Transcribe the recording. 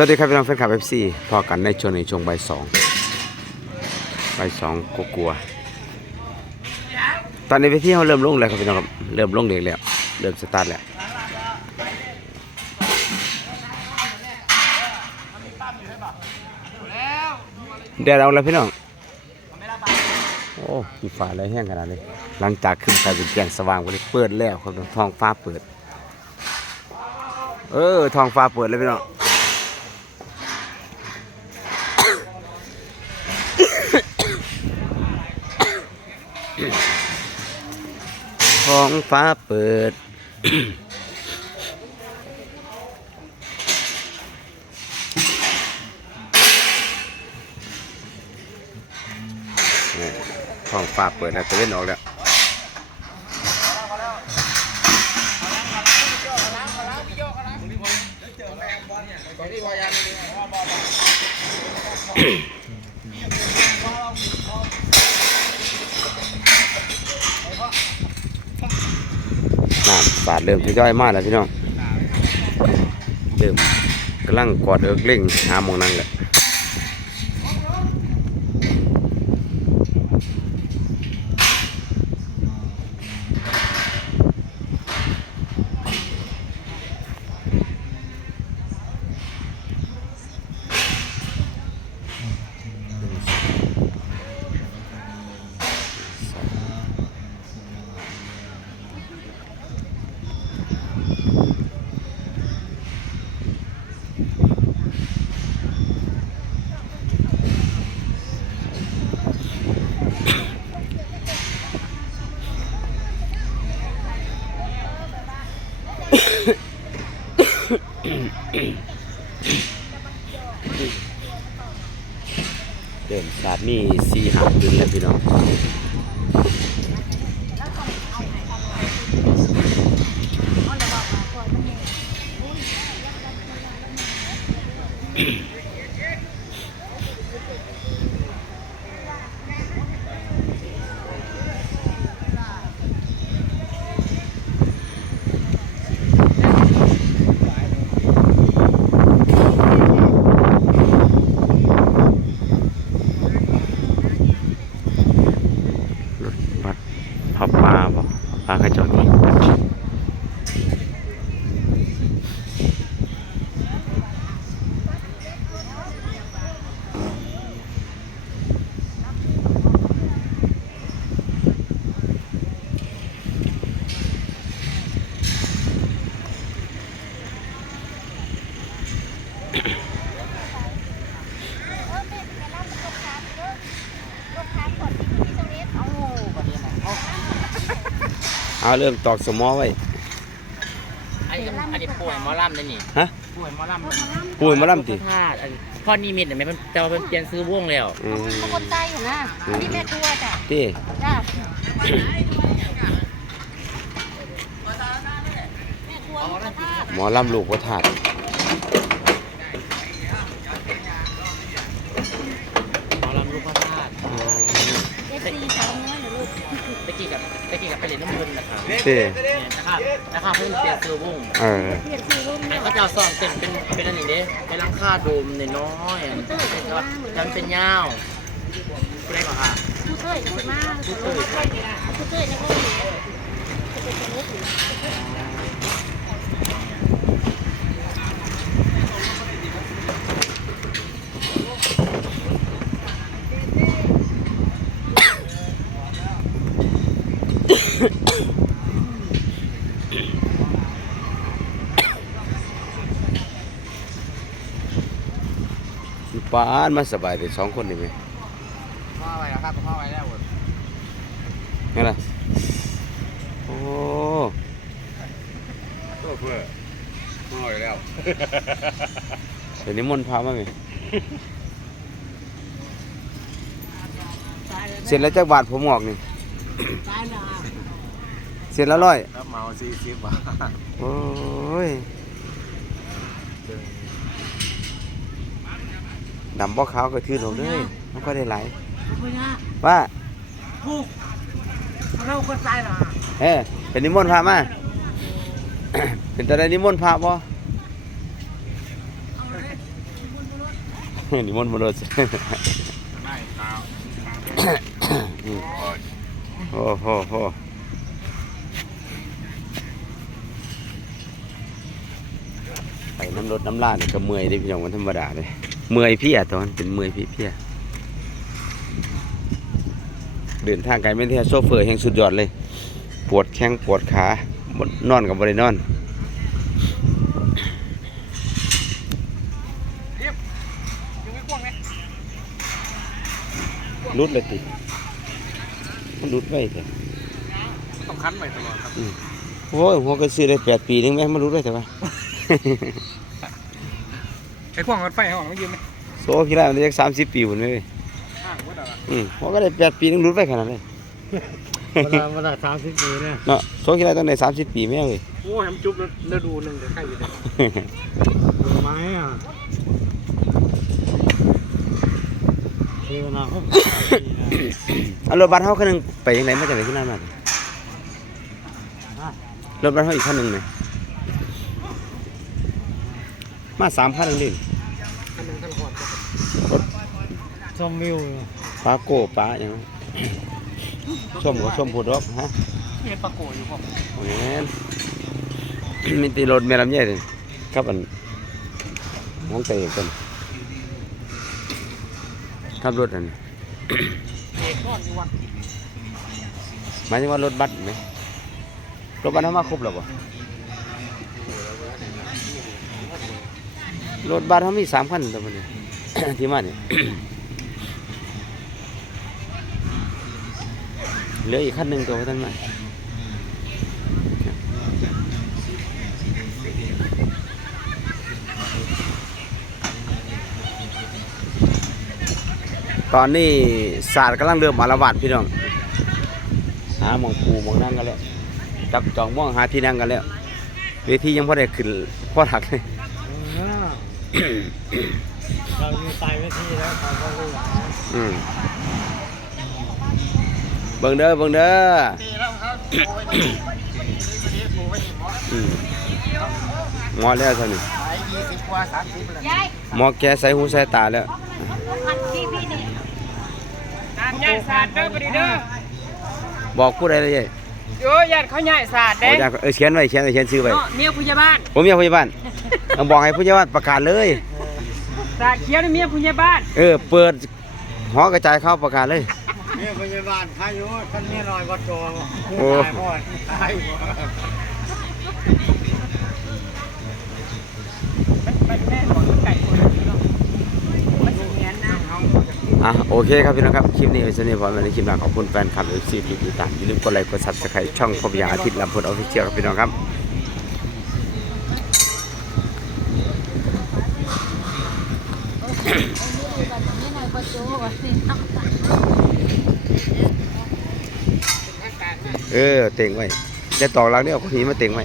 สวัสดีครับพี่น้องแฟนคลับเอฟซีพอกันในช่วงในช่วงใบสองใบสองกลัว ตอนนี้ไปที่เขาเริ่มลงแล้วครับพี่น้องครับเริ่มลงเด็กแล้ว เริ่มสตาร์ทแล้วเดี๋ยวเอาแล้วพี่น้องโอ้มีฟ้าอะไรแห้งขนาดนี้หลังจากขึ้นไปเป็นแจ้งสว่างไปเลยเปิดแล้วครับท้องฟ้าเปิด เออท้องฟ้าเปิดเลยพี่น้อง ท้องฟ้าเปิดนี่ท้องฟ้าเปิดแล้วจะเล่นออกแล้ว น้ำสาดเริ่มทยอยมากแล้วพี่น้องเริ่มกำลังกอดเอิกเล่งหาหมองนั่งแหละเริ่ มสาดมีสีหาขึ้นแล้วพี่น้อง รถบัสพับปลาบ่ปลากระจอดนี่ เอาเริ่มตอกสมอไว้ อันนี้อันนี้ป่วยหมอลำเลยนี่ฮะ ป่วยหมอลำปุ้ยมาล่ำติพลาดอันพ่อนิมิตเห็นไหมมันแต่ว่าเป็นเปลี่ยนซื้อวงแล้วอืมเขาคนใต้อยู่นะอันนี้แม่ครัวจ้ะที่จ้ะแม่ครัวลูกกระทะหมอลำลูกพระธาตุ หมอลำลูกพระธาตุ เอฟซีสาวน้อยเหรอลูก ตะกี้กับตะกี้กับไปเล่นน้ำเพลิน นะครับที่เนี่ยนะครับนะครับเพิ่งเปลี่ยนซื้อวงเออเปลี่ยนชื่อลูกอันเนี่ยเขาจะเอาซ่อมเต็มเป็นเป็นอันนี้เด้เป็นหลังคาโดมน้อยๆอันนี้ว่าจำเป็นยาวไม่ได้หรอค่ะผู้เต้ยจะมาผู้เต้ยผู้เต้ยในห้องอยู่จะเป็นสมุก ปานมาสบายแต่สองคนนี่ไหมพ่อไว้แล้วครับพ่อไว้แล้วนี่ล่ะโอ้ตัวเพื่อห่อยแล้วเดี๋ยวนี้มนต์พามาไหมเสร็จแล้วจักบาทผมออกนี่เสร็จแล้วร้อยแล้วเมาสี่สิบบาทโอ้ย ดำบ่ขาวก็ทื่นออกเลยมันก็ได้หลายว่าเราคนตายหรอเอ้เป็นนิมนต์พระมาเป็นตาได้นิมนต์พระบ่นิมนต์มาโดดไม่ตาวอืมโอ้โหโหไปน้ำรถน้ำลาเนี่ยก็เมื่อยได้พี่น้องมันธรรมดาเลย เมื่อยเพี่อะตอนเป็นเมื่อยพี่เพี่ยเดินทางไกลไม่แท้โซเฟอร์แห่งสุดยอดเลย ปวดแข้งปวดขาบ่นอนกับบรินอนรุดเลยติมันรุดไว้เถอะต้องคันใหม่ตลอดครับโอ้ยหัวก็ซื้อได้แปดปีนึงแม่มันรุดไว้แต่ว่าไอ้พวกรถไฟเขาของยืมไหมโซ่พี่ไรมันได้สักสามสิบปีหุ่นไหมเว้ยห้างวัดอะไรอืมหัวก็ได้แปดปีนึงรุดไว้ขนาดนี้เวลาเวลาสามสิบปีเนี่ยเนาะโซ่พี่ไรต้องได้สามสิบปีแม่เว้ยโอ้ยทำจุ๊บแล้วดูหนึ่งเดี๋ยวใครอยู่เนี่ยไม้อะคือเวลาเขาเอารถบัสเขาคันหนึงไปยังไงมาจากไหนที่นั่นมากรถบัสเขาอีกคันหนึ่งไหมมาสามคันนึงดิ ชมวิวปลาโก้ปลาอย่างนั้นส้มก็ส้มผุดรอกฮะมีปลาโกอยู่ผมโอ้ยมีตีรถแม่ลำใหญ่เลยครับอันห้องเตะกันขับรถอันเอกก้อนอยู่วันหมายถึงว่ารถบัสไหมรถบัสเขามาครบแล้วบ่รถบัสเขามีสามคันตัวมันนี้ที่มาเนี่ย เหลืออีกคันหนึ่งตัวท่านมาตอนนี้ศาสตร์กำลังเริ่มอารวาสพี่น้อง หาหมองปูหมองนั่งกันแล้ว จับจองมองหาที่นั่งกันแล้ว เวทียังพอได้ขึ้นพอถักเลยเราอยู่ใต้เวทีแล้วเขาก็รู้ว่าอืม เบิ่งเด้อเบิ่งเด้อตีแล้วครับโอ้ยตีตีโอ้ยหมออืมหมอแล้วเท่านี้ขายยี่สิบกว่าสามสิบเลยยายหมอแกใส่หูใส่ตาแล้วพันที่พี่นี่น้ำย่ายสาดเด้อบ่ดีเด้อบอกผู้ใดเลยยัยโอ้ยญาติเขาย่ายสาดโอ้เด้ยากเออเขียนไว้เขียนไว้เขียนชื่อไว้เนาะเมียผู้ใหญ่บ้านผมเมียพยาบาลเอาบอกให้ผู้ใหญ่บ้านประกาศเลยสาดเขียวนี่เมียผู้ใหญ่บ้าน เออ เปิดหอกระจายเข้าประกาศเลย เนี่ยพยาบาลพายุท่านเนี่ยลอยวัดจอโอ้ ตายพ่อตายมันแม่ของไก่คนนี้เนาะมันสิแม่นนะอะโอเคครับพี่น้องครับ คลิปนี้เป็นสนิทพอมาในคลิปหน้าขอบคุณแฟนคลับเอฟซีที่ติดตามอย่าลืมกดไลค์กดซับสไครต์ช่องพบยาอาทิตย์ลำพูนออฟฟิเชียลครับพี่น้องครับนี่หน่อยก็โจ้ว่าสิเอ เออ เต่งไว้จะตอกหลังเนี่ยเอาคนนี้มาเต่งไว้